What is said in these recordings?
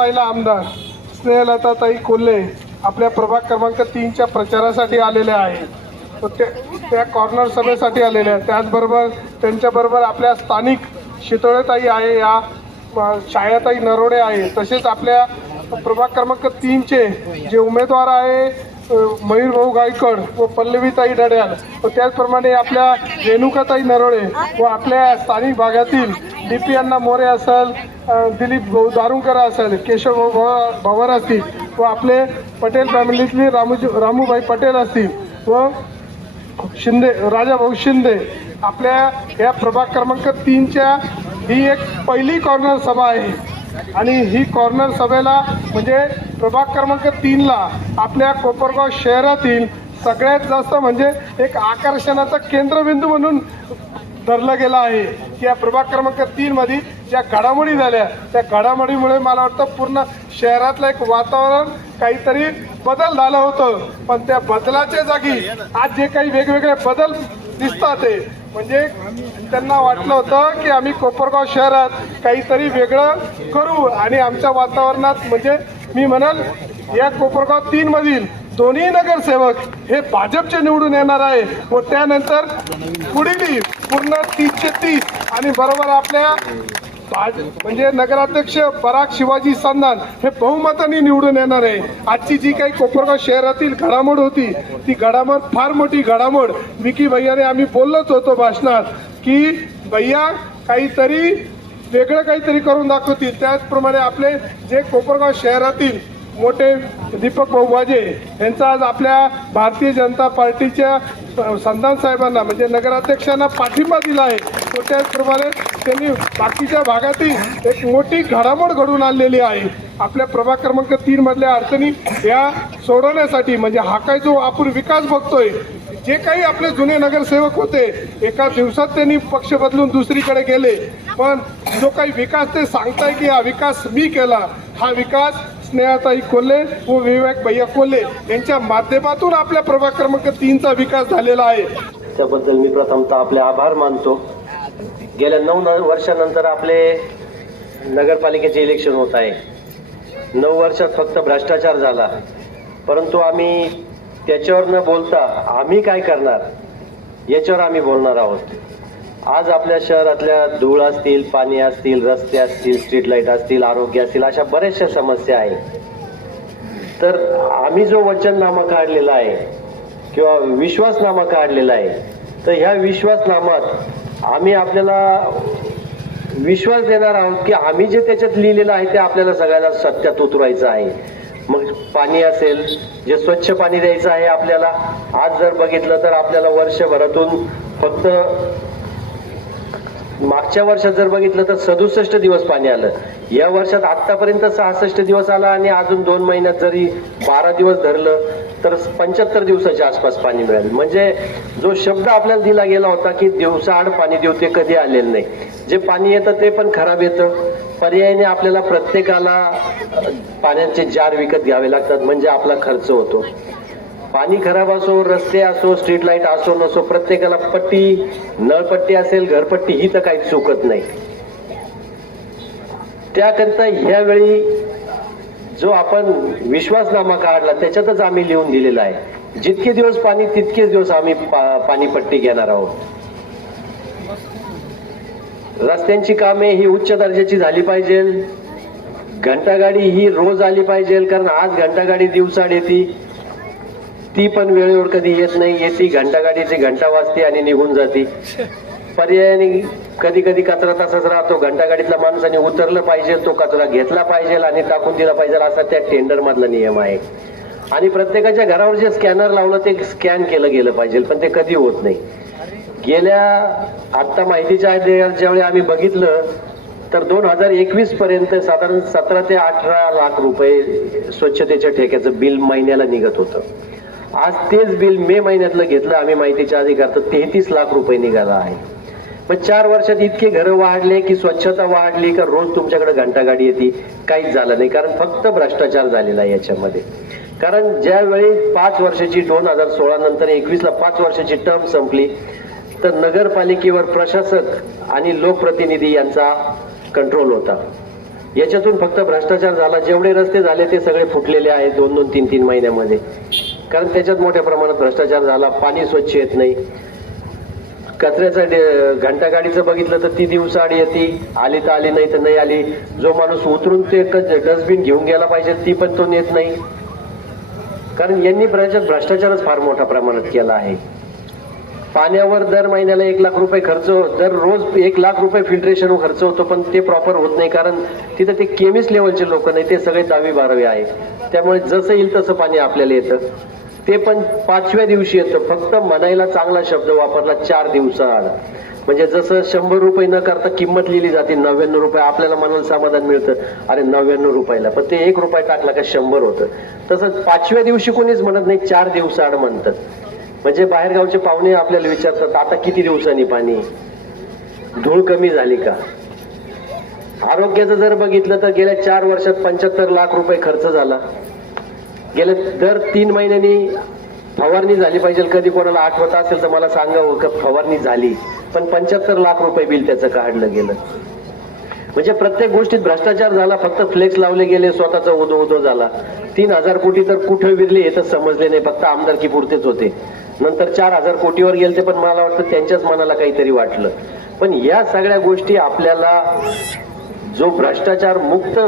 महिला आमदार स्नेहलताताई कोल्हे आपल्या प्रभाग क्रमांक 3च्या प्रचारासाठी आलेल्या आहेत. त्या कॉर्नर सभेसाठी आलेल्या आहेत. त्याचबरोबर त्यांच्याबरोबर आपल्या स्थानिक शितोळेताई आहे, या छायाताई नरोडे आहे. तसेच आपल्या प्रभाग क्रमांक 3चे जे उमेदवार आहे मयूर भाऊ गायकवाड व पल्लवीताई डड्याल व त्याचप्रमाणे आपल्या रेणुकाताई नरोडे व आपल्या स्थानिक भागातील DP अण्णा मोरे असेल, दिलीप भाऊ दारुणकर असेल, केशव भाऊ भवर असतील व आपले पटेल फॅमिलीतले रामूभाई पटेल असतील व शिंदे राजाभाऊ शिंदे आपल्या या प्रभाग क्रमांक 3च्या ही एक पहिली कॉर्नर सभा आहे. आणि ही कॉर्नर सभेला म्हणजे प्रभाग क्रमांक 3ला आपल्या कोपरगाव शहरातील सगळ्यात जास्त म्हणजे एक आकर्षणाचा केंद्रबिंदू म्हणून धरला गेला आहे की या प्रभाग क्रमांक 3मध्ये ज्या घडामोडी झाल्या त्या घडामोडीमुळे मला वाटतं पूर्ण शहरातलं एक वातावरण काहीतरी बदल झालं होतं. पण त्या बदलाच्या जागी आज जे काही वेगवेगळे बदल दिसतात ते म्हणजे त्यांना वाटलं होतं की आम्ही कोपरगाव शहरात काहीतरी वेगळं करू आणि आमच्या वातावरणात म्हणजे मी म्हणाल या कोपरगाव 3मधील दोन्ही नगरसेवक हे भाजपचे निवडून येणार आहे व त्यानंतर पुढील पूर्ण 30चे 30 आणि बरोबर आपल्या म्हणजे नगराध्यक्ष पराग शिवाजी संधान हे बहुमताने निवडून येणार आहे. आजची जी काही कोपरगाव शहरातील घडामोड होती ती घडामोड फार मोठी घडामोड. विकी भैयाने आम्ही बोललोच होतो भाषणात की भैया काहीतरी वेगळं काहीतरी करून दाखवतील. त्याचप्रमाणे आपले जे कोपरगाव शहरातील मोठे दीपक भाऊ वाजे यांचा आज आपल्या भारतीय जनता पार्टीच्या संधान साहेबांना म्हणजे नगराध्यक्षांना पाठिंबा दिला आहे. व त्याचप्रमाणे त्यांनी बाकीच्या भागातील एक मोठी घडामोड घडून आणलेली आहे. आपल्या प्रभाग क्रमांक 3मधल्या अडचणी या सोडवण्यासाठी म्हणजे हा काय जो आपण विकास बघतोय, जे काही आपले जुने नगरसेवक होते एका दिवसात त्यांनी पक्ष बदलून दुसरीकडे गेले, पण जो काही विकास ते सांगताय की हा विकास मी केला, हा विकास स्नेहाताई कोल्हे व विवेक भैया कोल्हे यांच्या माध्यमातून आपल्या प्रभाग क्रमांक 3चा विकास झालेला आहे. त्याबद्दल मी प्रथमतः आपले आभार मानतो. गेल्या 9 वर्षानंतर आपले नगरपालिकेचे इलेक्शन होत आहे. 9 वर्षात फक्त भ्रष्टाचार झाला, परंतु आम्ही त्याच्यावर न बोलता आम्ही काय करणार याच्यावर आम्ही बोलणार आहोत. आज आपल्या शहरातल्या धूळ असतील, पाणी असतील, रस्ते असतील, स्ट्रीट लाईट असतील, आरोग्य असतील, अशा बऱ्याचशा समस्या आहेत. तर आम्ही जो वचननामा काढलेला आहे किंवा विश्वासनामा काढलेला आहे, तर ह्या विश्वासनामात आम्ही आपल्याला विश्वास देणार आहोत की आम्ही जे त्याच्यात लिहिलेलं आहे ते आपल्याला सगळ्याला सत्यात उतरवायचं आहे. मग पाणी असेल, जे स्वच्छ पाणी द्यायचं आहे आपल्याला. आज जर बघितलं तर आपल्याला वर्षभरातून फक्त मागच्या वर्षात जर बघितलं तर 67 दिवस पाणी आलं. या वर्षात आतापर्यंत 66 दिवस आला आणि अजून 2 महिन्यात जरी 12 दिवस धरलं तर 75 दिवसाच्या आसपास पाणी मिळेल. म्हणजे जो शब्द आपल्याला दिला गेला होता की दिवसाआड पाणी देऊ, ते कधी आलेलं नाही. जे पाणी येतं ते पण खराब येतं. पर्यायाने आपल्याला प्रत्येकाला पाण्याचे जार विकत घ्यावे लागतात, म्हणजे आपला खर्च होतो. पाणी खराब असो, रस्ते असो, स्ट्रीट लाईट असो नसो, प्रत्येकाला पट्टी, नळपट्टी असेल, घरपट्टी ही तर काही चुकत नाही. त्याकरिता ह्यावेळी जो आपण विश्वासनामा काढला त्याच्यातच आम्ही लिहून दिलेला आहे, जितके दिवस पाणी तितकेच दिवस आम्ही पाणीपट्टी घेणार आहोत. रस्त्यांची कामे ही उच्च दर्जाची झाली पाहिजे. घंटागाडी ही रोज आली पाहिजे, कारण आज घंटागाडी दिवसाड येते, ती पण वेळेवर कधी येत नाही. येते घंटागाडीची घंटा वाजते आणि निघून जाते. पर्यायाने कधी कधी कचरा तसाच राहतो. घंटागाडीतल्या माणसाने उतरलं पाहिजे, तो कचरा घेतला पाहिजे आणि टाकून दिला पाहिजे, असा त्या टेंडर मधला नियम आहे. आणि प्रत्येकाच्या घरावर जे स्कॅनर लावलं ते स्कॅन केलं गेलं पाहिजे, पण ते कधी होत नाही. गेल्या आता माहितीच्या ज्यावेळी आम्ही बघितलं तर 2021 पर्यंत साधारण 17 ते 18 लाख रुपये स्वच्छतेच्या ठेक्याचं बिल महिन्याला निघत होतं. आज तेच बिल मे महिन्यातलं घेतलं आम्ही माहितीच्या अधिकार तर 33 लाख रुपये निघाला आहे. पण 4 वर्षात इतके घरं वाढले की स्वच्छता वाढली का रोज तुमच्याकडे घंटागाडी येते, काहीच झालं नाही. कारण फक्त भ्रष्टाचार झालेला आहे याच्यामध्ये. कारण ज्यावेळी 5 वर्षाची 2016 नंतर 21ला 5 वर्षाची टर्म संपली तर नगरपालिकेवर प्रशासक आणि लोकप्रतिनिधी यांचा कंट्रोल होता. याच्यातून फक्त भ्रष्टाचार झाला. जेवढे रस्ते झाले ते सगळे फुटलेले आहेत 2-2, 3-3 महिन्यामध्ये, कारण त्याच्यात मोठ्या प्रमाणात भ्रष्टाचार झाला. पाणी स्वच्छ येत नाही. कचऱ्याचं घंटागाडीचं बघितलं तर ती दिवसाआड येते, आली तर आली, नाही तर नाही आली. जो माणूस उतरून ते डस्टबिन घेऊन गेला पाहिजे ती पण तो नेत नाही, कारण यांनी भ्रष्टाचारच फार मोठ्या प्रमाणात केला आहे. पाण्यावर दर महिन्याला 1 लाख रुपये खर्च, दररोज 1 लाख रुपये फिल्ट्रेशन खर्च होतो, पण ते प्रॉपर होत नाही, कारण तिथं ते केमिस्ट लेवलचे लोक नाही, ते सगळे 10वी-12वी आहेत. त्यामुळे जसं येईल तसं पाणी आपल्याला येतं. ते पण 5व्या दिवशी येतं. फक्त म्हणायला चांगला शब्द वापरला 4 दिवसाआड. म्हणजे जसं 100 रुपये न करता किंमत लिहिली जाते 99 रुपये, आपल्याला मनाला समाधान मिळतं, अरे 99 रुपयाला, पण ते 1 रुपया टाकला का 100 होतं. तसंच 5व्या दिवशी कोणीच म्हणत नाही, 4 दिवसाआड म्हणतात. म्हणजे बाहेरगावचे पाहुणे आपल्याला विचारतात, आता किती दिवसांनी पाणी, धूळ कमी झाली का. आरोग्याचं जर बघितलं तर गेल्या 4 वर्षात 75 लाख रुपये खर्च झाला. गेल्या दर 3 महिन्यांनी फवारणी झाली पाहिजे. कधी कोणाला आठवत असेल तर मला सांगावं का फवारणी झाली, पण 75 लाख रुपये बिल त्याचं काढलं गेलं. म्हणजे प्रत्येक गोष्टीत भ्रष्टाचार झाला. फक्त फ्लेक्स लावले गेले, स्वतःचा उदो झाला. 3000 कोटी तर कुठे विरले हे तर समजले नाही, फक्त आमदारकी पुरतेच होते. नंतर 4000 कोटीवर गेले ते, पण मला वाटतं त्यांच्याच मनाला काहीतरी वाटलं. पण या सगळ्या गोष्टी आपल्याला जो भ्रष्टाचार मुक्त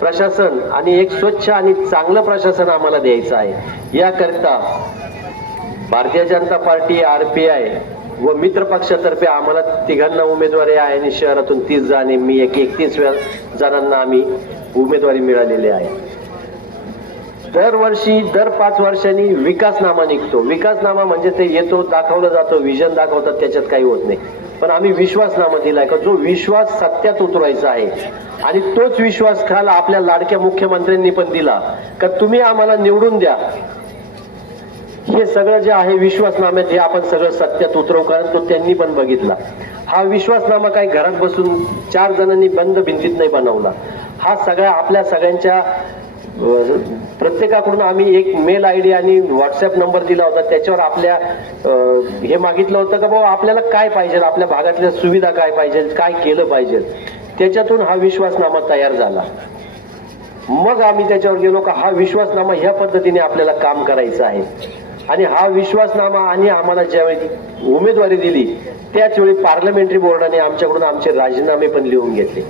प्रशासन आणि एक स्वच्छ आणि चांगलं प्रशासन आम्हाला द्यायचं आहे, याकरिता भारतीय जनता पार्टी, RPI व मित्र पक्षातर्फे आम्हाला तिघांना उमेदवारी आहे आणि शहरातून 30 जण, मी 31 जणांना आम्ही उमेदवारी मिळालेली आहे. दरवर्षी दर 5 वर्षांनी विकासनामा निघतो. विकासनामा म्हणजे ते येतो, दाखवलं जातं, विजन दाखवतात, त्याच्यात काही होत नाही. पण आम्ही विश्वासनामा दिलाय का जो विश्वास सत्यात उतरवायचा आहे, आणि तोच विश्वास काल आपल्या लाडक्या मुख्यमंत्र्यांनी पण दिला का तुम्ही आम्हाला निवडून द्या. हे सगळं जे आहे विश्वासनाम्यात, हे आपण सगळं सत्यात उतरवू, कारण तो त्यांनी पण बघितला. हा विश्वासनामा काही घरात बसून 4 जणांनी बंद भिंतीत नाही बनवला. हा सगळ्या आपल्या सगळ्यांच्या प्रत्येकाकडून आम्ही एक मेल ID आणि WhatsApp नंबर दिला होता. त्याच्यावर आपल्या हे मागितलं होतं का बाबा आपल्याला काय पाहिजे, आपल्या भागातल्या सुविधा काय पाहिजे, काय केलं पाहिजे. त्याच्यातून हा विश्वासनामा तयार झाला. मग आम्ही त्याच्यावर गेलो का हा विश्वासनामा ह्या पद्धतीने आपल्याला काम करायचं आहे. आणि हा विश्वासनामा आणि आम्हाला ज्यावेळी उमेदवारी दिली त्याच वेळी पार्लमेंटरी बोर्डाने आमच्याकडून आमचे राजीनामे पण लिहून घेतले.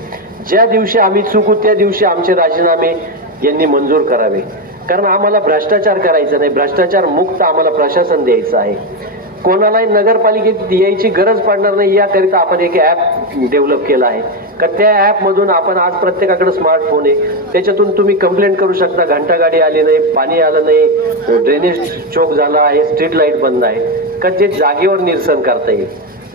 ज्या दिवशी आम्ही चुकू त्या दिवशी आमचे राजीनामे यांनी मंजूर करावे, कारण आम्हाला भ्रष्टाचार करायचा नाही. भ्रष्टाचार मुक्त आम्हाला प्रशासन द्यायचं आहे. कोणालाही नगरपालिकेत यायची गरज पडणार नाही, याकरिता आपण एक ऍप डेव्हलप केला आहे का त्या ऍप मधून आपण आज प्रत्येकाकडे स्मार्टफोन आहे, त्याच्यातून तुम्ही कंप्लेंट करू शकता, घंटागाडी आली नाही, पाणी आलं नाही, ड्रेनेज चोक झाला आहे, स्ट्रीट लाईट बंद आहे, का जे जागेवर निरसन करता येईल.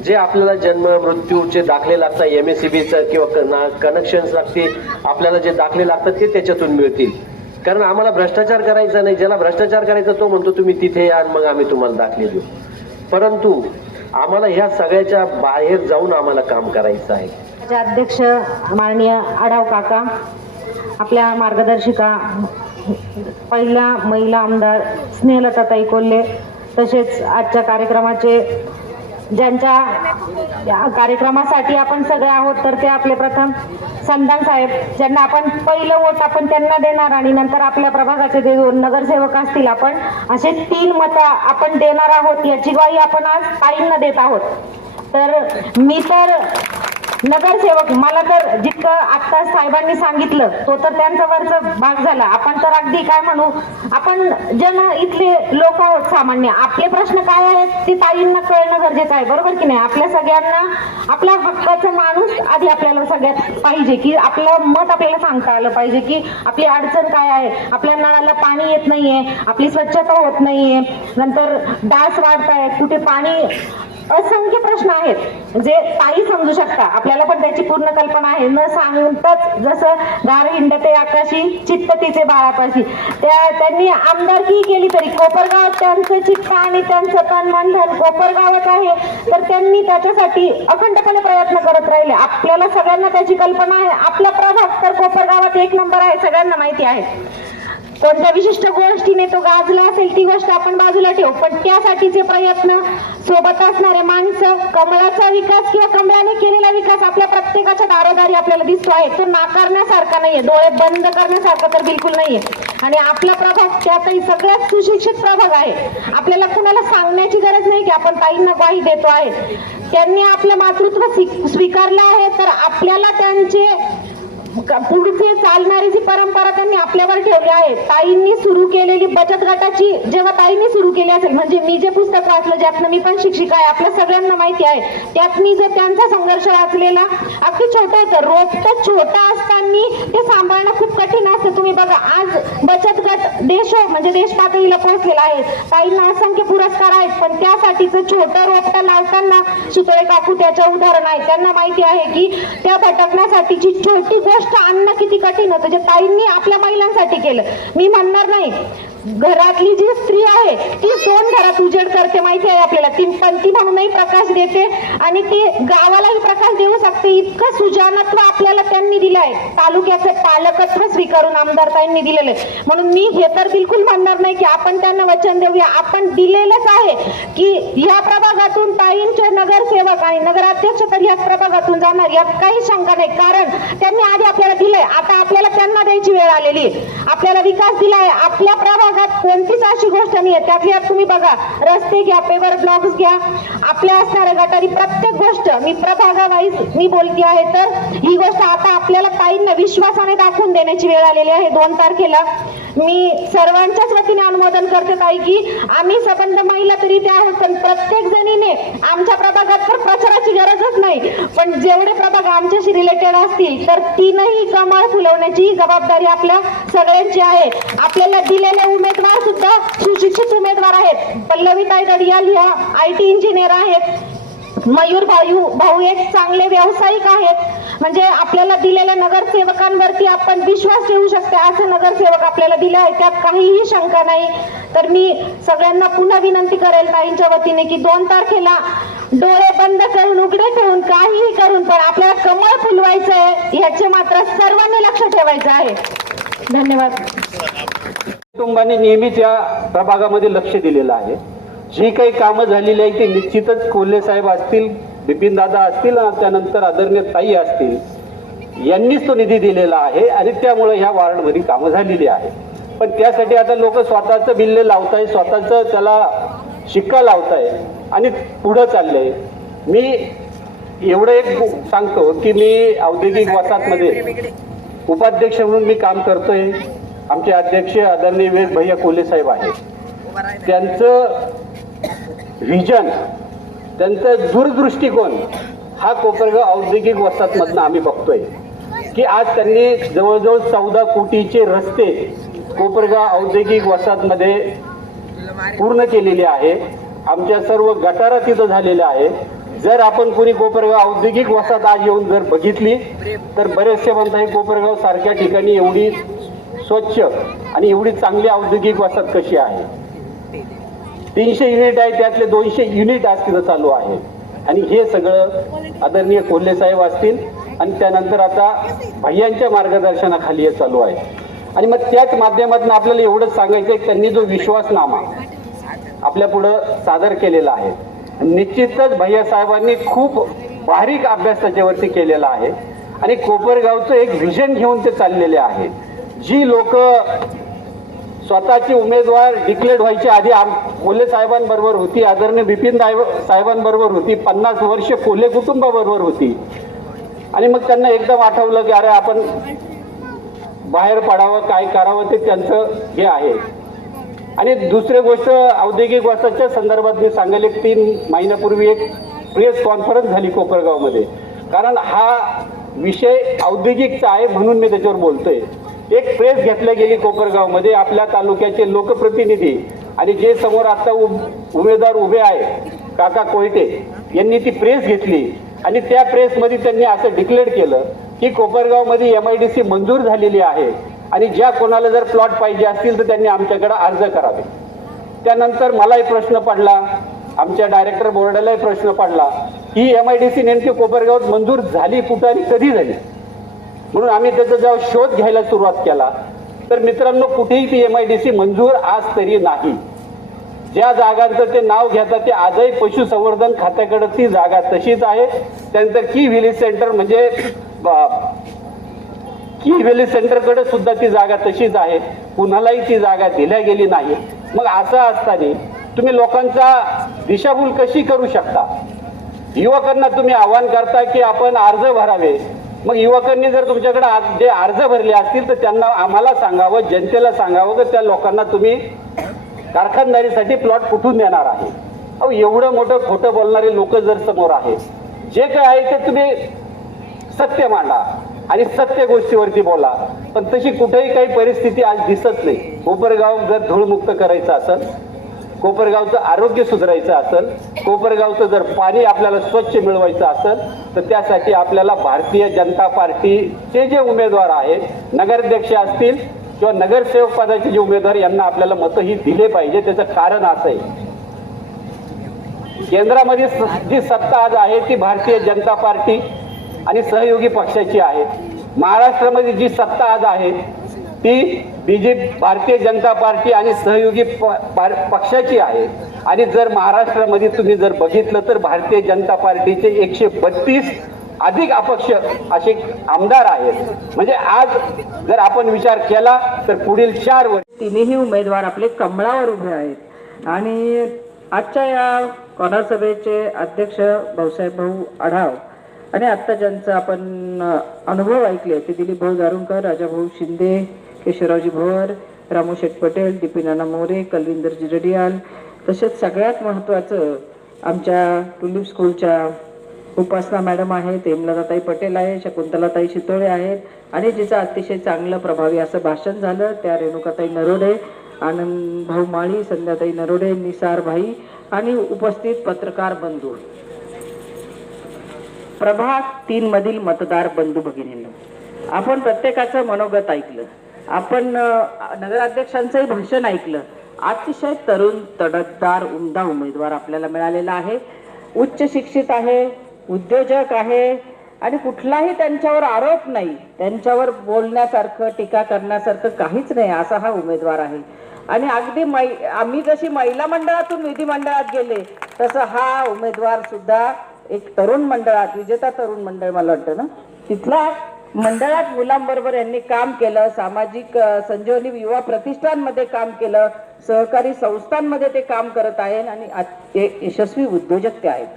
जे आपल्याला जन्म मृत्यूचे दाखले लागतात, MSCBचं किंवा कनेक्शन लागते, आपल्याला जे दाखले लागतात ते त्याच्यातून मिळतील. कारण आम्हाला भ्रष्टाचार करायचा नाही. ज्याला भ्रष्टाचार करायचा तो म्हणतो तुम्ही तिथे या मग आम्ही तुम्हाला दाखले देऊ. परंतु आम्हाला ह्या सगळ्याच्या बाहेर जाऊन आम्हाला काम करायचं आहे. अध्यक्ष माननीय आढाव काका, आपल्या मार्गदर्शिका पहिल्या महिला आमदार स्नेहलताताई कोल्हे, तसेच आजच्या कार्यक्रमाचे ज्यांच्या कार्यक्रमासाठी आपण सगळे आहोत, तर ते आपले प्रथम संधान साहेब, ज्यांना आपण पहिलं वोट आपण त्यांना देणार आणि नंतर आपल्या प्रभागाचे जे 2 नगरसेवक असतील आपण असे 3 मतं आपण देणार आहोत, याची ग्वाही आपण आज ताईंना देत आहोत. तर मी तर नगरसेवक, मला तर जितकं आता साहेबांनी सांगितलं तो तर त्यांचा वरचा भाग झाला. आपण तर अगदी काय म्हणू, आपण इथले लोक आहोत सामान्य, आपले प्रश्न काय आहेत ते ताईंना कळणं गरजेचं आहे, बरोबर की नाही. आपल्या सगळ्यांना आपल्या हक्काचा माणूस आधी आपल्याला सगळ्यात पाहिजे, की आपलं मत आपल्याला सांगता आलं पाहिजे की आपली अडचण काय आहे, आपल्या नळाला पाणी येत नाहीये, आपली स्वच्छता होत नाहीये, नंतर डास वाढतायत, कुठे पाणी, असंख्य प्रश्न आहेत जे ताई समजू शकता. आपल्याला पण त्याची पूर्ण कल्पना आहे. न सांगताच जसं गार हिंडते आकाशी चित्त तिचे बाळापाशी, त्यांनी आमदारकी केली तरी कोपरगाव त्यांचं चित्त आणि त्यांचं तन मन धन कोपरगावात आहे, तर त्यांनी त्याच्यासाठी अखंडपणे प्रयत्न करत राहिले. आपल्याला सगळ्यांना त्याची कल्पना आहे. आपला प्रभाग तर कोपरगावात 1 नंबर आहे, सगळ्यांना माहिती आहे. कोणत्या विशिष्ट गोष्टीने तो गाजला असेल ती गोष्ट आपण बाजूला ठेवू, पण त्यासाठीचे प्रयत्न, सोबत असणारे माणसं, कमळाचा विकास किंवा कमळाने केलेला विकास आपल्या प्रत्येकाच्या दारोदारी आपल्याला दिसतो आहे. तो नाकारण्यासारखा नाहीये, डोळे बंद करण्यासारखा तर बिलकुल नाहीये. आणि आपला प्रभाग त्यातही सगळ्यात सुशिक्षित प्रभाग आहे. आपल्याला कुणाला सांगण्याची गरज नाही की आपण ताईंना ग्वाही देतो आहे. त्यांनी आपलं मातृत्व स्वीकारलं आहे, तर आपल्याला त्यांचे पुढचे चालणारी जी परंपरा त्यांनी आपल्यावर ठेवली आहे. ताईंनी सुरू केलेली बचत गटाची, जेव्हा ताईंनी सुरू केली असेल, म्हणजे मी जे पुस्तक वाचलं, ज्यातनं मी पण शिक्षिका आहे, आपल्या सगळ्यांना माहिती आहे, त्यात मी जो त्यांचा संघर्ष वाचलेला, अगदी छोटं होतं. रोपटं छोटं असताना ते सांभाळणं खूप कठीण असतं. तुम्ही बघा, आज बचत गट म्हणजे देश पातळीला पोहोचलेला आहे. ताईंना असंख्य पुरस्कार आहेत, पण त्यासाठीचं छोटं रोपटं लावताना सुतळे काकू त्याचं उदाहरण आहे. त्यांना माहिती आहे की त्या भटकण्यासाठीची छोटी गोष्ट आणणं किती कठीण होतं, जे ताईंनी आपल्या महिलांसाठी केलं. मी म्हणणार नाही, घरातली जी स्त्री आहे ती 2 घरात उजेड करते, माहिती आहे आपल्याला. ती पंथी म्हणूनही प्रकाश देते आणि ती गावालाही प्रकाश देऊ शकते. इतकं सुजानत्व आपल्याला त्यांनी दिलं आहे. तालुक्याचं पालकत्व स्वीकारून आमदारताईंनी दिलेलं आहे. म्हणून मी हे तर बिलकुल म्हणणार नाही की आपण त्यांना वचन देऊया. आपण दिलेलंच आहे की ह्या प्रभागातून ताईंचे नगरसेवक आणि नगराध्यक्ष तर ह्याच प्रभागातून जाणार, यात काही शंका नाही. कारण त्यांनी आधी आपल्याला दिलंय, आता आपल्याला त्यांना द्यायची वेळ आलेली आहे. आपल्याला विकास दिलाय. आपल्या प्रभागात कोणतीच अशी गोष्ट नाही आहे, त्यातल्या तुम्ही बघा, रस्ते घ्या, पेवर ब्लॉक्स घ्या, आपल्या असणाऱ्या गटारी, प्रत्येक गोष्ट मी प्रभागावाईज मी बोलते आहे. तर ही गोष्ट आता आपल्याला ताईंना विश्वासाने दाखवून देण्याची वेळ आलेली आहे. 2 तारखेला मी सर्वांच्याच वतीने अनुमोदन करते ताई की आम्ही संबंध महिला तरी त्या आहोत, पण प्रत्येक जणीने आमच्या प्रभागात तर प्रचाराची गरजच नाही, पण जेवढे प्रभाग आमच्याशी रिलेटेड असतील तर 3ही कमळ फुलवण्याची जबाबदारी आपल्या सगळ्यांची आहे. आपल्याला दिलेले उमेदवार सुद्धा सुशिक्षित उमेदवार आहेत. पल्लवीताई दडियाल ह्या IT इंजिनियर आहेत. मयूर भाऊ एक चांगले व्यावसायिक आहेत. म्हणजे आपल्याला दिलेल्या नगरसेवकांवरती आपण विश्वास ठेवू शकतो, असे नगरसेवक आपल्याला दिले आहेत, त्यात काहीही शंका नाही. तर मी सगळ्यांना पुन्हा विनंती करेल ताईंच्या वतीने की 2 तारखेला डोळे बंद करून, उघडे ठेवून, काहीही करून, पण आपल्याला कमळ फुलवायचं आहे, ह्याचे मात्र सर्वांनी लक्ष ठेवायचं आहे. धन्यवाद. कुटुंबाने नेहमीच या प्रभागामध्ये लक्ष दिलेलं आहे. जी काही कामं झालेली आहे ती निश्चितच कोल्हे साहेब असतील, बिपिन दादा असतील, त्यानंतर आदरणीय ताई असतील, यांनीच तो निधी दिलेला आहे आणि त्यामुळे ह्या वार्डमध्ये कामं झालेली आहे. पण त्यासाठी आता लोक स्वतःचं बिल्ले लावताय, स्वतःचं त्याला शिक्का लावताय आणि पुढं चाललंय. मी एवढं एक सांगतो की मी औद्योगिक वसाहतमध्ये उपाध्यक्ष म्हणून मी काम करतोय. आमचे अध्यक्ष आदरणीय विवेक भैया कोल्हे साहेब आहेत. त्यांचं व्हिजन, त्यांचं दूरदृष्टिकोन हा कोपरगाव औद्योगिक वसाहतमधनं आम्ही बघतोय की आज त्यांनी जवळजवळ 14 कोटीचे रस्ते कोपरगाव औद्योगिक वसाहतमध्ये पूर्ण केलेले आहे. आमच्या सर्व गटारा तिथं झालेल्या आहे. जर आपण कोणी कोपरगाव औद्योगिक वसाहत आज येऊन जर बघितली तर बरेचसे म्हणताय कोपरगाव सारख्या ठिकाणी एवढी स्वच्छ आणि एवढी चांगली औद्योगिक वसाहत कशी आहे. 300 युनिट आहे, त्यातले 200 युनिट आज तिथं चालू आहे. आणि हे सगळं आदरणीय कोल्हे साहेब असतील आणि त्यानंतर आता भैयांच्या मार्गदर्शनाखाली हे चालू आहे. आणि मग त्याच माध्यमातून आपल्याला एवढंच सांगायचं आहे, त्यांनी जो विश्वासनामा आपल्या पुढं सादर केलेला आहे, निश्चितच भैया साहेबांनी खूप बारीक अभ्यास त्याच्यावरती केलेला आहे आणि कोपरगावचं एक व्हिजन घेऊन ते चाललेले आहेत. जी लोक स्वतःचे उमेदवार डिक्लेअर व्हायच्या आधी कोल्हे साहेबांबरोबर होती, आदरणीय बिपिन साहेबांबरोबर होती, 50 वर्ष कोल्हे कुटुंबाबरोबर होती आणि मग त्यांना एकदम आठवलं की अरे आपण बाहेर पडावं, काय करावं, ते त्यांचं हे आहे. आणि दुसरी गोष्ट औद्योगिक वसाहतच्या संदर्भात मी सांगेल, 3 महिन्यापूर्वी एक प्रेस कॉन्फरन्स झाली कोपरगावमध्ये. कारण हा विषय औद्योगिकचा आहे म्हणून मी त्याच्यावर बोलतोय. एक प्रेस घेतली गेली कोपरगावमध्ये, आपल्या तालुक्याचे लोकप्रतिनिधी आणि जे समोर आता उमेदवार उभे आहे काका कोयटे यांनी ती प्रेस घेतली आणि त्या प्रेसमध्ये त्यांनी असं डिक्लेअर केलं की कोपरगावमध्ये MIDC मंजूर झालेली आहे आणि ज्या कोणाला जर प्लॉट पाहिजे असतील तर त्यांनी आमच्याकडे अर्ज करावे. त्यानंतर मलाही प्रश्न पडला, आमच्या डायरेक्टर बोर्डालाही प्रश्न पडला ही MIDC नेमकी कोपरगावात मंजूर झाली कुठं आणि कधी झाली. म्हणून आम्ही त्याचा जेव्हा शोध घ्यायला सुरुवात केला तर मित्रांनो कुठेही ती MIDC मंजूर आज तरी नाही. ज्या जागांचं ते नाव घेतात ते आजही पशुसंवर्धन खात्याकडे ती जागा तशीच आहे. त्यानंतर की व्हिलेज सेंटर म्हणजे की व्हिलेज सेंटरकडे सुद्धा ती जागा तशीच आहे. कुणालाही ती जागा दिल्या गेली नाही. मग असं असताना तुम्ही लोकांचा दिशाभूल कशी करू शकता? युवकांना तुम्ही आवाहन करता की आपण अर्ज भरावे. मग युवकांनी जर तुमच्याकडे जे अर्ज भरले असतील तर त्यांना आम्हाला सांगावं, जनतेला सांगावं की त्या लोकांना तुम्ही कारखानदारीसाठी प्लॉट कुठून देणार आहे. अहो एवढं मोठं खोटं बोलणारे लोक जर समोर आहेत, जे काय आहे ते तुम्ही सत्य मांडा आणि सत्य गोष्टीवरती बोला. पण तशी कुठेही काही परिस्थिती आज दिसत नाही. कोपरगाव जर धूळमुक्त करायचं असेल, कोपरगावचं आरोग्य सुधारायचं असेल, कोपरगावचं जर पाणी आपल्याला स्वच्छ मिळवायचं असेल तर त्यासाठी आपल्याला भारतीय जनता पार्टीचे जे उमेदवार आहेत, नगराध्यक्ष असतील किंवा नगरसेवक पदाचे जे उमेदवार, यांना आपल्याला मतं ही दिले पाहिजे. त्याचं कारण असं आहे, केंद्रामध्ये जी सत्ता आज आहे ती भारतीय जनता पार्टी आणि सहयोगी पक्षाची आहे. महाराष्ट्रामध्ये जी सत्ता आज आहे ती भारतीय जनता पार्टी आणि सहयोगी पक्षाची आहे. आणि जर महाराष्ट्रामध्ये तुम्ही जर बघितलं तर भारतीय जनता पार्टीचे 132 अधिक अपक्ष असे आमदार आहेत. म्हणजे आज जर आपण विचार केला तर पुढील 4 वर्ष तिन्ही उमेदवार आपले कमळावर उभे आहेत. आणि आजच्या या कॉर्नर सभेचे अध्यक्ष भाऊसाहेब भाऊ आढाव आणि आत्ता ज्यांचा आपण अनुभव ऐकले ते दिलीप भाऊ दारुणकर, राजाभाऊ शिंदे, केशवरावजी भोर, रामू शेठ पटेल, दीपिनाना मोरे, कलविंदरजी रडियाल, तसेच सगळ्यात महत्त्वाचं आमच्या टुलिप स्कूलच्या उपासना मॅडम आहेत, हेमलताताई पटेल आहे, शकुंतलाताई शितोळे आहेत आणि जिचं अतिशय चांगलं प्रभावी असं भाषण झालं त्या रेणुकाताई नरोडे, आनंद भाऊ माळी, संध्याताई नरोडे, निसार भाई आणि उपस्थित पत्रकार बंधू, प्रभाग 3 मधील मतदार बंधू भगिनींनो, आपण प्रत्येकाचं मनोगत ऐकलं. आपण नगराध्यक्षांचंही भाषण ऐकलं. अतिशय तरुण तडफदार उमदा उमेदवार आपल्याला मिळालेला आहे. उच्च शिक्षित आहे, उद्योजक आहे आणि कुठलाही त्यांच्यावर आरोप नाही, त्यांच्यावर बोलण्यासारखं टीका करण्यासारखं काहीच नाही असा हा उमेदवार आहे. आणि अगदी आम्ही जशी महिला मंडळातून विधिमंडळात गेले तसं हा उमेदवार सुद्धा एक तरुण मंडळात, विजेता तरुण मंडळ मला वाटतं ना, तिथला मंडळात मुलांबरोबर यांनी काम केलं. सामाजिक संजीवनी युवा प्रतिष्ठानमध्ये काम केलं, सहकारी संस्थांमध्ये ते काम करत आहेत आणि ते यशस्वी उद्योजक ते आहेत.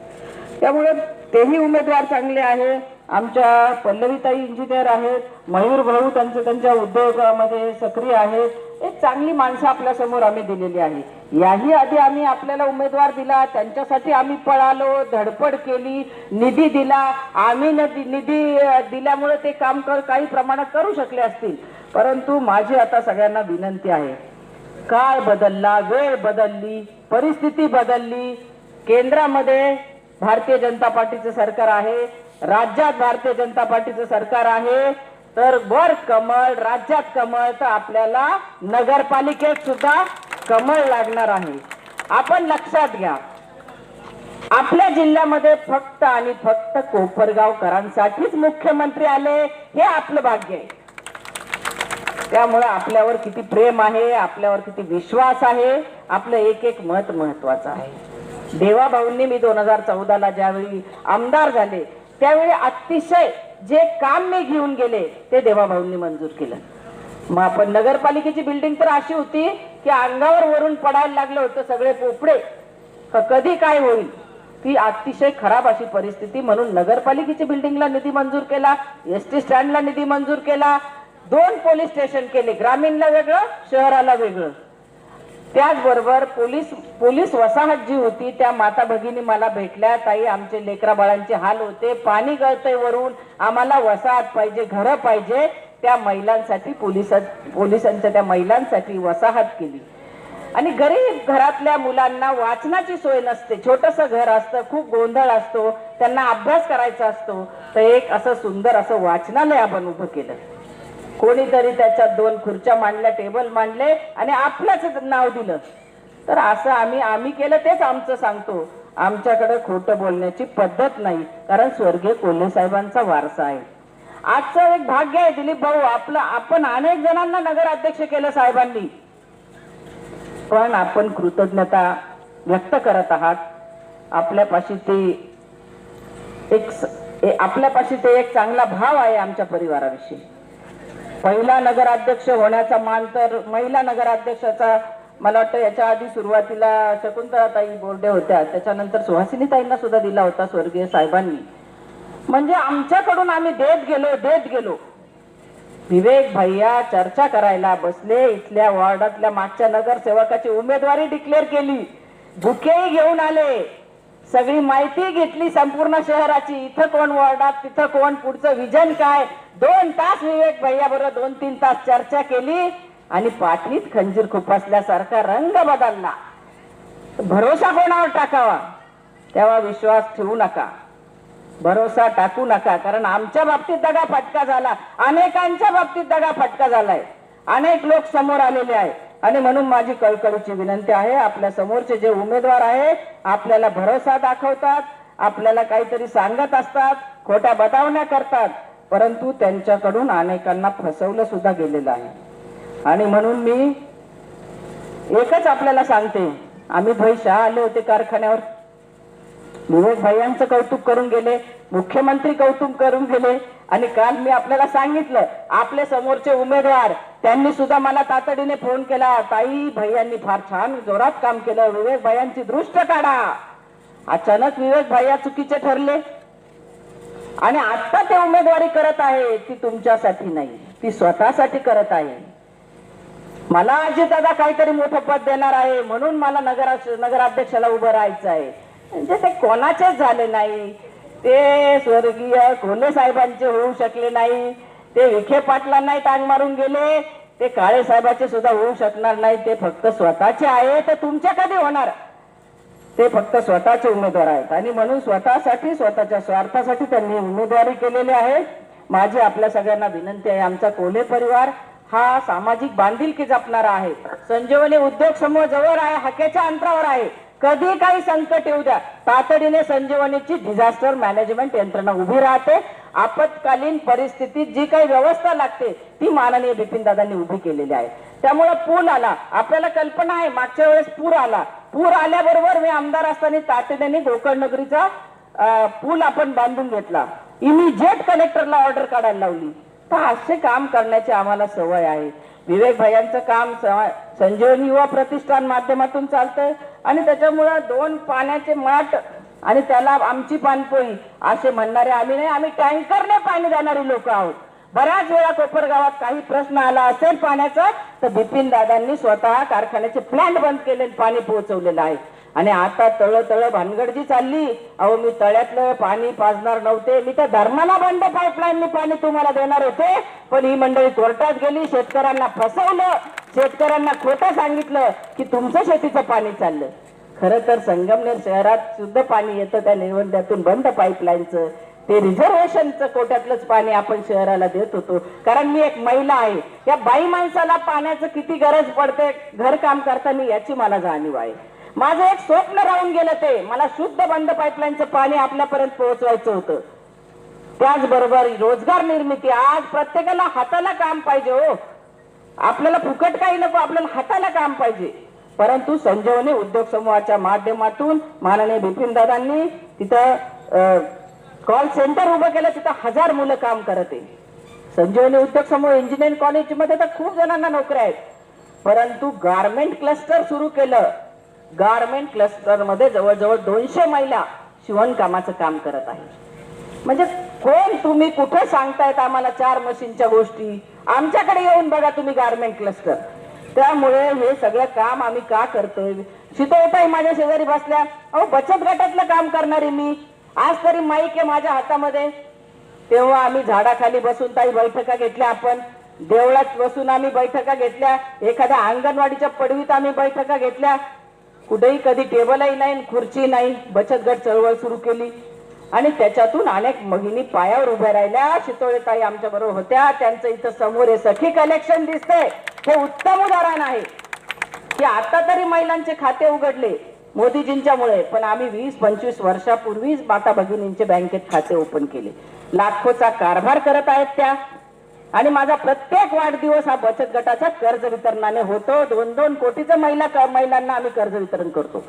त्यामुळे तेही उमेदवार चांगले आहे. आमच्या पल्लवीताई इंजिनियर आहेत, मयूर भाऊ त्यांच्या उद्योगामध्ये सक्रिय आहेत. एक चांगली माणसं आपल्या समोर आम्ही दिलेली आहे. याही आधी आम्ही आपल्याला उमेदवार दिला, त्यांच्यासाठी आम्ही पळालो, धडपड केली, निधी दिला. आम्ही निधी दिल्यामुळे ते काम काही प्रमाणात करू शकले असतील. परंतु माझी आता सगळ्यांना विनंती आहे, काळ बदलला, वेळ बदलली, परिस्थिती बदलली. केंद्रामध्ये भारतीय जनता पार्टीचं सरकार आहे, राज्यात भारतीय जनता पार्टीचं सरकार आहे. तर वर कमळ, राज्यात कमळ, तर आपल्याला नगरपालिकेत सुद्धा कमळ लागणार आहे. आपण लक्षात घ्या, आपल्या जिल्ह्यामध्ये फक्त आणि फक्त कोपरगावकरांसाठीच मुख्यमंत्री आले, हे आपलं भाग्य आहे. त्यामुळे आपल्यावर किती प्रेम आहे, आपल्यावर किती विश्वास आहे, आपलं एक एक मत महत्वाचं आहे. देवाभाऊंनी मी 2014ला ज्यावेळी आमदार झाले त्यावेळी अतिशय जे काम मी घेऊन गेले ते देवाभाऊंनी मंजूर केलं. मग आपण नगरपालिकेची बिल्डिंग तर अशी होती की अंगावर वरून पडायला लागलं होतं सगळे पोपडे, कधी काय होईल, ती अतिशय खराब अशी परिस्थिती. म्हणून नगरपालिकेची बिल्डिंगला निधी मंजूर केला, एसटी स्टँडला निधी मंजूर केला, 2 पोलीस स्टेशन केले, ग्रामीणला वेगळं, शहराला वेगळं. त्याचबरोबर पोलीस वसाहत जी होती त्या माता भगिनी मला भेटल्या, ताई आमचे लेकरा बाळांचे हाल होते, पाणी गळतंय वरून, आम्हाला वसाहत पाहिजे, घरं पाहिजे. त्या महिलांसाठी पोलिसांच्या त्या महिलांसाठी वसाहत केली. आणि गरीब घरातल्या मुलांना वाचनाची सोय नसते, छोटंसं घर असतं, खूप गोंधळ असतो, त्यांना अभ्यास करायचा असतो, तर एक असं सुंदर असं वाचनालय आपण उभं केलं. कोणीतरी त्याच्यात 2 खुर्च्या मांडल्या, टेबल मांडले आणि आपलंच नाव दिलं. तर असं आम्ही केलं, तेच आमचं सांगतो. आमच्याकडे खोटं बोलण्याची पद्धत नाही, कारण स्वर्गीय कोल्हे साहेबांचा वारसा आहे. आजचं एक भाग्य आहे दिलीप भाऊ आपलं, आपण अनेक जणांना नगराध्यक्ष केलं साहेबांनी, पण आपण कृतज्ञता व्यक्त करत आहात. आपल्यापाशी ते एक चांगला भाव आहे आमच्या परिवाराविषयी. पहिला नगराध्यक्ष होण्याचा मान तर महिला नगराध्यक्षाचा मला वाटतं याच्या आधी सुरुवातीला शकुंतलाताई बोर्डे होत्या, त्याच्यानंतर सुहासिनीताईंना सुद्धा दिला होता स्वर्गीय साहेबांनी. म्हणजे आमच्याकडून आम्ही देत गेलो. विवेक भैया चर्चा करायला बसले, इथल्या वॉर्डातल्या मागच्या नगरसेवकाची उमेदवारी डिक्लेअर केली, बुकेही घेऊन आले, सगळी माहिती घेतली संपूर्ण शहराची, इथं कोण वॉर्डात, तिथं कोण, पुढचं विजन काय. 2 तास विवेक भैया बरोबर 2-3 तास चर्चा केली आणि पाठीत खंजीर खुपसल्यासारखा रंग बदलला. भरोसा कोणावर टाकावा तेव्हा विश्वास ठेवू नका, भरोसा टाकू नका, कारण आमच्या बाबतीत दगा फटका झाला, अनेकांच्या बाबतीत दगा फटका झालाय, अनेक लोक समोर आलेले आहेत. आणि म्हणून माझी कळकळीची विनंती आहे, आपल्या समोरचे जे उमेदवार आहे आपल्याला भरोसा दाखवतात, आपल्याला काहीतरी सांगत असतात, खोट्या बदावण्या करतात, परंतु त्यांच्याकडून अनेकांना फसवलं सुद्धा गेलेलं आहे. आणि म्हणून मी एकच आपल्याला सांगते, अमित भाई शहा आले होते कारखान्यावर, विवेक भाईंचं कौतुक करून गेले, मुख्यमंत्री कौतुक करून गेले, आणि काल मी आपल्याला सांगितलं आपले समोरचे उमेदवार त्यांनी सुद्धा मला तातडीने फोन केला, ताई भैयांनी फार छान जोरात काम केलं, विवेक भाईंची दृष्ट काढा. अचानक विवेक भैया चुकीचे ठरले आणि आता ते उमेदवारी करत आहे ती तुमच्यासाठी नाही, ती स्वतःसाठी करत आहे. मला अजितदादा काहीतरी मोठं पद देणार आहे म्हणून मला नगराध्यक्षाला उभं राहायचं आहे, म्हणजे ते कोणाचेच झाले नाही, ते स्वर्गीय कोल्हे साहेबांचे होऊ शकले नाही, ते विखे पाटलांना टांग मारून गेले, ते काळे साहेबांचे सुद्धा होऊ शकणार नाही, ते फक्त स्वतःचे आहे. ते तुमच्या कधी होणार, ते फक्त स्वतःचे उमेदवार आहेत आणि म्हणून स्वतःसाठी स्वतःच्या स्वार्थासाठी त्यांनी उमेदवारी केलेली आहे. माझी आपल्या सगळ्यांना विनंती आहे, आमचा कोल्हे परिवार हा सामाजिक बांधिलकी जपणारा आहे, संजीवनी उद्योग समूह जवळ आहे, हाकेच्या अंतरावर आहे, कधी काही संकट येऊ द्या तातडीने संजीवनीची डिझास्टर मॅनेजमेंट यंत्रणा उभी राहते. आपत्कालीन परिस्थितीत जी काही व्यवस्था लागते ती माननीय बिपिनदादांनी उभी केलेली आहे. त्यामुळे पूल आला, आपल्याला कल्पना आहे मागच्या वेळेस पूर आल्याबरोबर मी आमदार असताना तातडीने गोकर्ण-नगरीचा पूल आपण बांधून घेतला, इमिजिएट कलेक्टरला ऑर्डर काढायला लावली. तर असे काम करण्याची आम्हाला सवय आहे. विवेक भाईंचं काम संजीवनी युवा प्रतिष्ठान माध्यमातून चालतंय आणि त्याच्यामुळे 2 पाण्याचे माठ आणि त्याला आमची पाणपोई असे म्हणणारे आम्ही नाही, आम्ही टँकरने पाणी देणारी लोक आहोत. बऱ्याच वेळा कोपरगावात काही प्रश्न आला असेल पाण्याचा तर बिपिन दादांनी स्वतः कारखान्याचे प्लांट बंद केले, पाणी पोहोचवलेलं आहे. आणि आता तळ भानगड जी चालली, अहो मी तळ्यातलं पाणी पाजणार नव्हते, मी तर धर्माला बंद पाईपलाईनने पाणी तुम्हाला देणार होते, पण ही मंडळी कोर्टात गेली, शेतकऱ्यांना फसवलं, शेतकऱ्यांना खोटं सांगितलं की तुमचं शेतीचं पाणी चाललं. खरं तर संगमनेर शहरात शुद्ध पाणी येतं त्या निवडण्यातून बंद पाईपलाईनचं, ते रिझर्वेशनचं कोट्यातलंच पाणी आपण शहराला देत होतो. कारण मी एक महिला आहे, या बाई माणसाला पाण्याचं किती गरज पडते घरकाम करताना याची मला जाणीव आहे. माझं एक स्वप्न राहून गेलं, ते मला शुद्ध बंद पाईपलाईनचं पाणी आपल्यापर्यंत पोहोचवायचं होतं. त्याचबरोबर रोजगार निर्मिती, आज प्रत्येकाला हाताला काम पाहिजे हो, आपल्याला फुकट काही नको, आपल्याला हाताला काम पाहिजे. परंतु संजीवनी उद्योग समूहाच्या माध्यमातून माननीय बिपिनदादांनी तिथं कॉल सेंटर उभं केलं, तिथं 1000 मुलं काम करत आहे. संजीवनी उद्योग समूह इंजिनिअरिंग कॉलेजमध्ये तर खूप जणांना नोकऱ्या आहेत, परंतु गारमेंट क्लस्टर सुरू केलं. गारमेंट क्लस्टर मध्ये जवळजवळ 200 महिला शिवणकामाचं काम करत आहे. म्हणजे कोण तुम्ही कुठे सांगतायत आम्हाला 4 मशीनच्या गोष्टी, आमच्याकडे येऊन बघा तुम्ही गारमेंट क्लस्टर. त्यामुळे हे सगळं काम आम्ही का करतोय. शीतलताई माझ्या शेजारी बसल्या, अहो बचत गटातलं काम करणारी मी, आज तरी माईक आहे माझ्या हातामध्ये. तेव्हा आम्ही झाडाखाली बसून ताई बैठका घेतल्या, आपण देवळात बसून आम्ही बैठका घेतल्या, एखाद्या अंगणवाडीच्या पडवीत आम्ही बैठका घेतल्या, कुठेही कधी टेबलही नाही, खुर्ची नाही. बचत गट चळवळ सुरू केली आणि त्याच्यातून अनेक महिनी पायावर उभ्या राहिल्या. शितोळेताई आमच्या बरोबर होत्या, त्यांचं इथं समोर हे सखी कलेक्शन दिसतंय, हे उत्तम उदाहरण आहे की आता तरी महिलांचे खाते उघडले मोदीजींच्यामुळे, पण आम्ही 20-25 वर्षापूर्वीच माता भगिनींचे बँकेत खाते ओपन केले. लाखोचा कारभार करत आहेत त्या. आणि माझा प्रत्येक वाढदिवस हा बचत गटाच्या कर्ज वितरणाने होतो. 2-2 कोटीचं महिलांना आम्ही कर्ज वितरण करतो.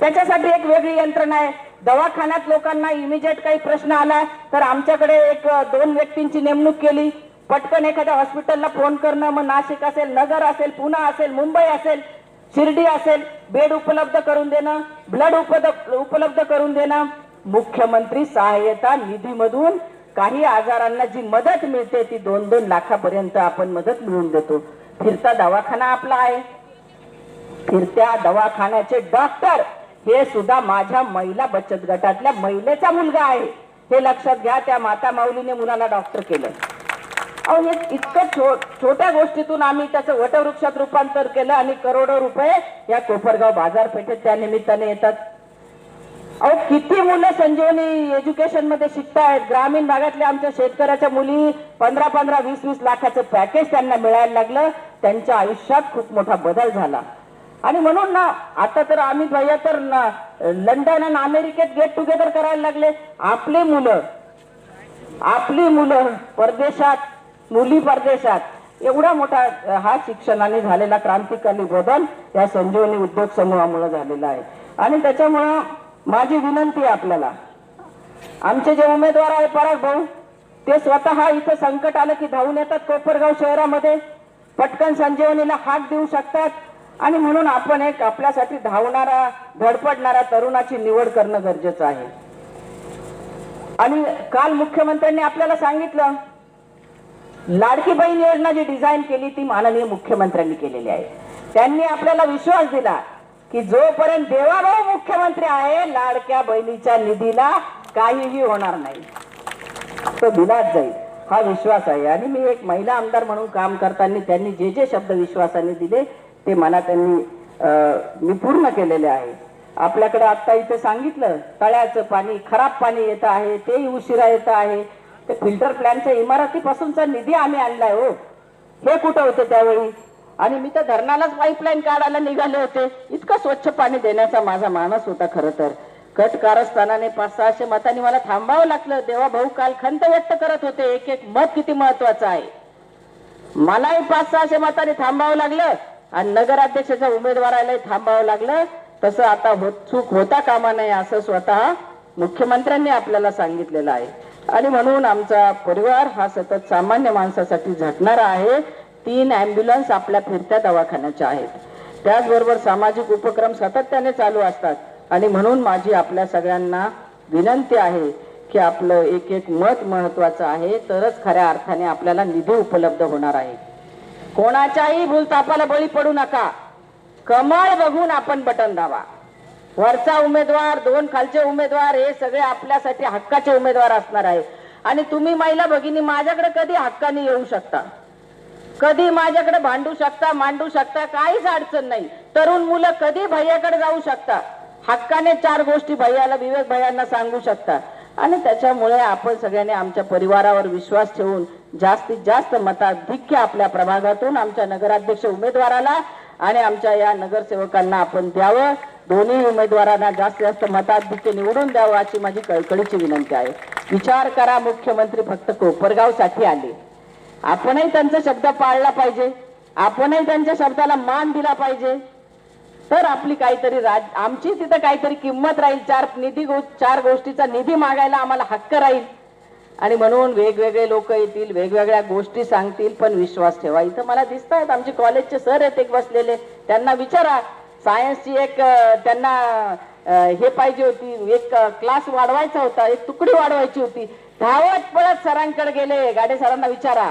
त्याच्यासाठी एक वेगळी यंत्रणा आहे. दवाखान्यात लोकांना इमिजिएट काही प्रश्न आला तर आमच्याकडे 1-2 व्यक्तींची नेमणूक केली. पटकन एखाद्या हॉस्पिटलला फोन करणं, मग नाशिक असेल, नगर असेल, पुणे असेल, मुंबई असेल, शिर्डी असेल, बेड उपलब्ध करून देणं, ब्लड उपलब्ध करून देणं. मुख्यमंत्री सहाय्यता निधीमधून काही आजारांना जी मदत मिळते ती 2-2 लाखापर्यंत आपण मदत मिळवून देतो. फिरता दवाखाना आपला आहे. फिरत्या दवाखान्याचे डॉक्टर हे सुद्धा माझ्या महिला बचत गटातल्या महिलेचा मुलगा आहे. हे लक्षात घ्या. त्या माता माऊलीने मुलाला डॉक्टर केलं. अहो, हे इतकं छोट्या गोष्टीतून आम्ही त्याचं वटवृक्षात रूपांतर केलं आणि करोडो रुपये या कोपरगाव बाजारपेठेत त्या निमित्ताने येतात. अहो, किती मुलं संजीवनी एज्युकेशन मध्ये शिकतायत. ग्रामीण भागातल्या आमच्या शेतकऱ्याच्या मुली 15-15, 20-20 लाखाचं पॅकेज त्यांना मिळायला लागलं. त्यांच्या आयुष्यात खूप मोठा बदल झाला. आणि म्हणून ना आता तर आम्ही भैया तर लंडन आणि अमेरिकेत गेट टुगेदर करायला लागले. आपली मुलं परदेशात, मुली परदेशात. एवढा मोठा हा शिक्षणाने झालेला क्रांतिकारी बदल या संजीवनी उद्योग समूहामुळे झालेला आहे. आणि त्याच्यामुळं माझी विनंती आहे आपल्याला, आमचे जे उमेदवार आहे पराग भाऊ, ते स्वतः इथं संकट आलं की धावून येतात कोपरगाव शहरामध्ये, पटकन संजीवनीला हाक देऊ शकतात. आणि म्हणून आपण एक आपल्यासाठी धावणारा, धडपडणारा तरुणाची निवड करणं गरजेचं आहे. आणि काल मुख्यमंत्र्यांनी आपल्याला सांगितलं, लाडकी बहीण योजना जी डिझाईन केली ती माननीय मुख्यमंत्र्यांनी केलेली आहे. त्यांनी आपल्याला विश्वास दिला की जोपर्यंत देवाभाऊ मुख्यमंत्री आहे, लाडक्या बहिणीच्या निधीला काहीही होणार नाही, तो दिलाच जाईल, हा विश्वास आहे. आणि मी एक महिला आमदार म्हणून काम करताना त्यांनी जे जे शब्द विश्वासाने दिले ते मला त्यांनी मी पूर्ण केलेले आहे. आपल्याकडे आता इथे सांगितलं, तळ्याचं पाणी, खराब पाणी येत आहे, तेही उशिरा येत आहे. ते फिल्टर प्लॅनच्या इमारतीपासूनचा निधी आम्ही आणलाय. हो, हे कुठं होते त्यावेळी? आणि मी तर धरणालाच पाईपलाईन काढायला निघाले होते. इतकं स्वच्छ पाणी देण्याचा माझा मानस होता. खरं तर कट कारस्थानाने 500-600 मतांनी मला थांबावं लागलं. देवा भाऊ काल खंत व्यक्त करत होते, एक मत किती महत्वाचं आहे. मलाही 500-600 मतांनी थांबावं लागलं आणि नगराध्यक्षाच्या उमेदवारालाही थांबावं लागलं. तसं आता चूक होता कामा नये असं स्वतः मुख्यमंत्र्यांनी आपल्याला सांगितलेलं आहे. आणि म्हणून आमचा परिवार हा सतत सामान्य माणसासाठी झटणारा आहे. 3 ॲम्ब्युलन्स आपल्या फिरत्या दवाखान्याच्या आहेत. त्याचबरोबर सामाजिक उपक्रम सातत्याने चालू असतात. आणि म्हणून माझी आपल्या सगळ्यांना विनंती आहे की आपलं एक मत महत्वाचं आहे, तरच खऱ्या अर्थाने आपल्याला निधी उपलब्ध होणार आहे. कोणाच्याही भूलथापाला बळी पडू नका. कमळ बघून आपण बटन दाबा. वरचा उमेदवार, 2 खालचे उमेदवार हे सगळे आपल्यासाठी हक्काचे उमेदवार असणार आहे. आणि तुम्ही महिला भगिनी माझ्याकडे कधी हक्काने येऊ शकता, कधी माझ्याकडे भांडू शकता, मांडू शकता, काहीच अडचण नाही. तरुण मुलं कधी भैयाकडे जाऊ शकता, हक्काने 4 गोष्टी भैयाला, विवेक भैयांना सांगू शकता. आणि त्याच्यामुळे आपण सगळ्यांनी आमच्या परिवारावर विश्वास ठेवून जास्तीत जास्त मताधिक्य आपल्या प्रभागातून आमच्या नगराध्यक्ष उमेदवाराला आणि आमच्या या नगरसेवकांना आपण द्यावं. दोन्ही उमेदवारांना जास्तीत जास्त मताधिक्य निवडून द्यावं अशी माझी कळकळीची विनंती आहे. विचार करा, मुख्यमंत्री फक्त कोपरगावसाठी आले. आपणही त्यांचा शब्द पाळला पाहिजे, आपणही त्यांच्या शब्दाला मान दिला पाहिजे, तर आपली काहीतरी आमची तिथं काहीतरी किंमत राहील. 4 गोष्टीचा निधी मागायला आम्हाला हक्क राहील. आणि म्हणून वेगवेगळे लोक येतील, वेगवेगळ्या गोष्टी सांगतील, पण विश्वास ठेवा. इथं मला दिसत आहेत आमचे कॉलेजचे सर आहेत एक बसलेले, त्यांना विचारा. सायन्सची एक त्यांना हे पाहिजे होती, एक क्लास वाढवायचा होता, एक तुकडी वाढवायची होती. धावत पळत सरांकडे गेले, गाडे सरांना विचारा.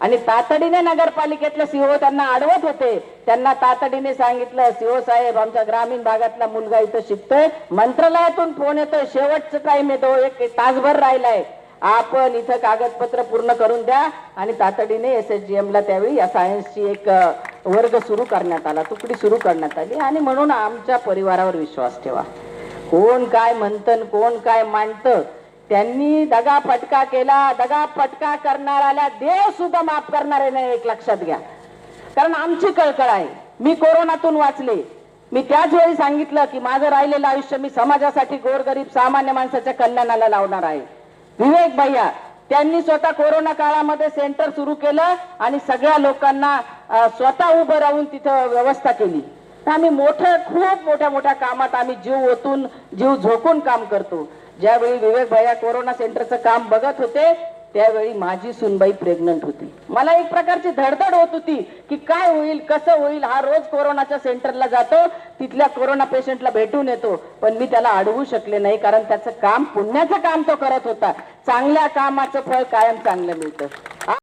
आणि तातडीने नगरपालिकेतले सीओ त्यांना अडवत होते. त्यांना तातडीने सांगितलं, सीओ साहेब आमच्या ग्रामीण भागातला मुलगा इथं शिकतोय, मंत्रालयातून फोन येतोय, शेवटचा टाइम येतो, 1 तासभर राहिलाय, आपण इथं कागदपत्र पूर्ण करून द्या. आणि तातडीने SSGM ला त्यावेळी या सायन्सची एक वर्ग सुरू करण्यात आला, तुकडी सुरू करण्यात आली. आणि म्हणून आमच्या परिवारावर विश्वास ठेवा. कोण काय म्हणतं, कोण काय मांडतं, त्यांनी दगा फटका केला, दगा फटका करणाऱ्याला देव सुद्धा माफ करणारे नाही, एक लक्षात घ्या. कारण आमची कळकळ आहे. मी कोरोनातून वाचले. मी त्याच वेळी सांगितलं की माझं राहिलेलं आयुष्य मी समाजासाठी, गोरगरीब सामान्य माणसाच्या कल्याणाला लावणार आहे. विवेक भैया त्यांनी स्वतः कोरोना काळामध्ये सेंटर सुरू केलं आणि सगळ्या लोकांना स्वतः उभं राहून तिथं व्यवस्था केली. तर आम्ही खूप मोठ्या कामात आम्ही जीव ओतून जीव झोकून काम करतो. ज्यावेळी विवेक भैया कोरोना सेंटरचं काम बघत होते त्यावेळी माझी सुनबाई प्रेग्नंट होती. मला एक प्रकारची धडधड होत होती की काय होईल, कसं होईल. हा रोज कोरोनाच्या सेंटरला जातो, तिथल्या कोरोना पेशंटला भेटून येतो, पण मी त्याला अडवू शकले नाही कारण त्याचं काम, पुण्याचं काम तो करत होता. चांगल्या कामाचं फळ कायम चांगलं मिळतं.